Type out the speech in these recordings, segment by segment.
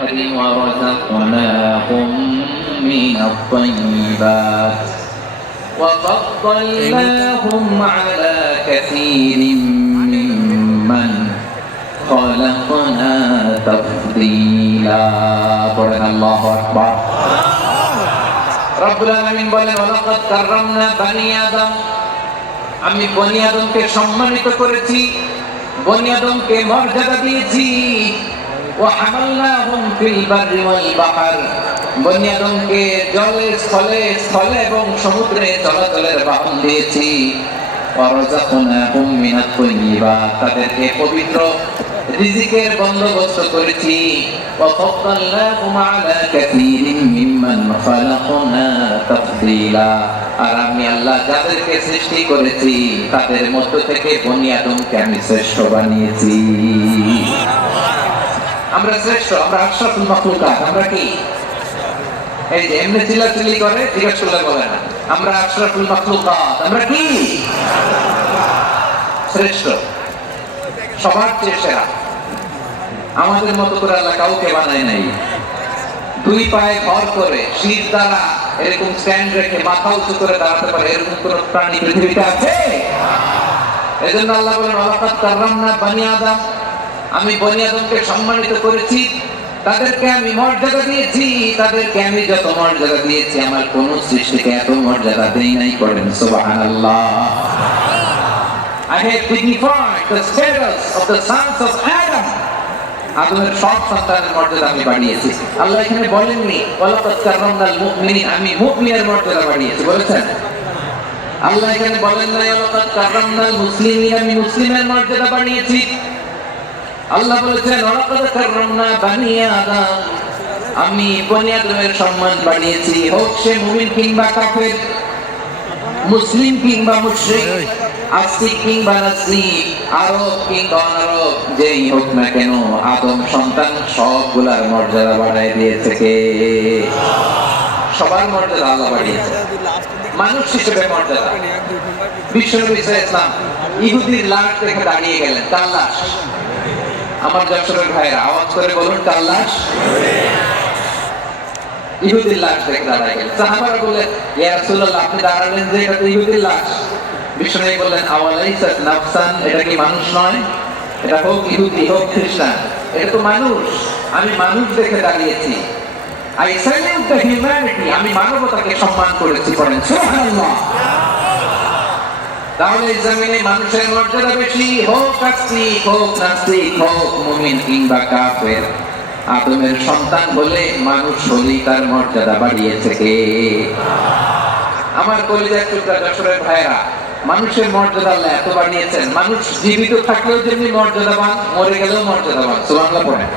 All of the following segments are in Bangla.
البحر ورزقناهم من الطيبات وفضلناهم على كثير ممن خلقنا تفضيلا قرآن الله أكبر রব্বুল আলামিন বলেন ওয়ালাকাদ কাররামনা বানি আদম আমি বনি আদমকে সম্মানিত করেছি বনি আদমকে মর্যাদা দিয়েছি ওয়া হামালনাহুম ফিল বাররি ওয়াল বাহর বনি আদমকে জলে স্থলে এবং সমুদ্রে চলাচলের বাহন দিয়েছি ওয়া রাযাকনাহুম মিনাত তাইয়্যিবাত তাদেরকে পবিত্র রিজিকের বন্দোবস্ত করেছি ওয়া ফাদ্দালনাহুম আলা কাসীরিন মিম্মান খালাকনা তাফদীলা আর আমি আল্লাহ যাদেরকে সৃষ্টি করেছি তাদের মধ্য থেকে বনি আদমকে আমি শ্রেষ্ঠ বানিয়েছি আমরা শ্রেষ্ঠ আমরা আশরাফুল মাখলুকাত আমরা কি এই যে এমনি চিল্লাচিল্লি করে জিজ্ঞাসা করলে বলে না আমরা আশরাফুল মাখলুকাত আমরা কি শ্রেষ্ঠ সবার চেয়ে সেরা আমাদের মতো করে আল্লাহ কাউকে বানায় নাই দুই পায়ে ভর করে শীত দ্বারা এরকম স্ট্যান্ড রেখে মাথা উঁচু করে দাঁড়াতে পারে এরকম কোন প্রাণী পৃথিবীতে আছে এজন্য আল্লাহ বলেন ওয়ালাকাদ কাররামনা বানি আদম আমি বনি আদমকে সম্মানিত করেছি তাদেরকে আমি মর্যাদা দিয়েছি তাদেরকে আমি যত মর্যাদা দিয়েছি আমার কোন সৃষ্টিকে এত মর্যাদা দেই নাই করেন সুবহানাল্লাহ I have dignified the status of the sons of Adam. আদমের সব সন্তানের মর্যাদা আমি বাড়িয়েছি আল্লাহ এখানে বলেননি ওয়ালাকাদ কাররামনাল মুমিনিন আমি মুমিনের মর্যাদা বাড়িয়েছি বলেছেন আল্লাহ এখানে বলেন না ওয়ালাকাদ কাররামনাল মুসলিমিন আমি মুসলিমের মর্যাদা বাড়িয়েছি আল্লাহ বলেছেন ওয়ালাকাদ কাররামনা বানি আদম আমি বনি আদমের সম্মান বাড়িয়েছি হোক সে মুমিন কিংবা কাফের মুসলিম কিংবা মুশরিক আস্তিক কিংবা নাস্তিক আরব কিংবা অনারব যেই হোক না কেন আদম সন্তান সবগুলার মর্যাদা বাড়ায় দিয়েছে কে সবার মর্যাদা আল্লাহ বাড়িয়েছে মানুষ হিসেবে মর্যাদা বিশ্বনবী ইসলাম ইহুদির লাশ দেখে দাঁড়িয়ে গেলেন তার লাশ আমার যশোরের ভাইরা আওয়াজ করে বলুন তার লাশ ইহুদির লাশ দেখে দাঁড়িয়ে গেলেন সাহাবারা বললেন ইয়া রাসূলুল্লাহ আপনি দাঁড়ালেন যে এটা তো ইহুদির লাশ বিষ্ণু বললেন আওয়ালাইসাত নাফসান এটা কি মানুষ নয় এটা হোক ইহুদি হোক খ্রিস্টান এটা তো মানুষ আমি মানুষ দেখে দাঁড়িয়েছি আই স্যালিউট দ্য হিউম্যানিটি আমি মানবতাকে সম্মান করেছি বলেন সুবহানাল্লাহ তাহলে এই জমিনে মানুষের মর্যাদা বেশি হোক আস্তিক হোক নাস্তিক হোক মুমিন কিংবা কাফের আদমের সন্তান বলে মানুষ হলেই তার মর্যাদা বাড়িয়েছে কে আমার কলিজার টুকরা যশোরের ভাইরা মানুষের মর্যাদা আল্লাহ এত বাড়িয়েছেন মানুষ জীবিত থাকলেও যেমনি মর্যাদাবান মরে গেলেও মর্যাদাবান সুবহানাল্লাহ পড়েন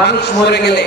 মানুষ মরে গেলে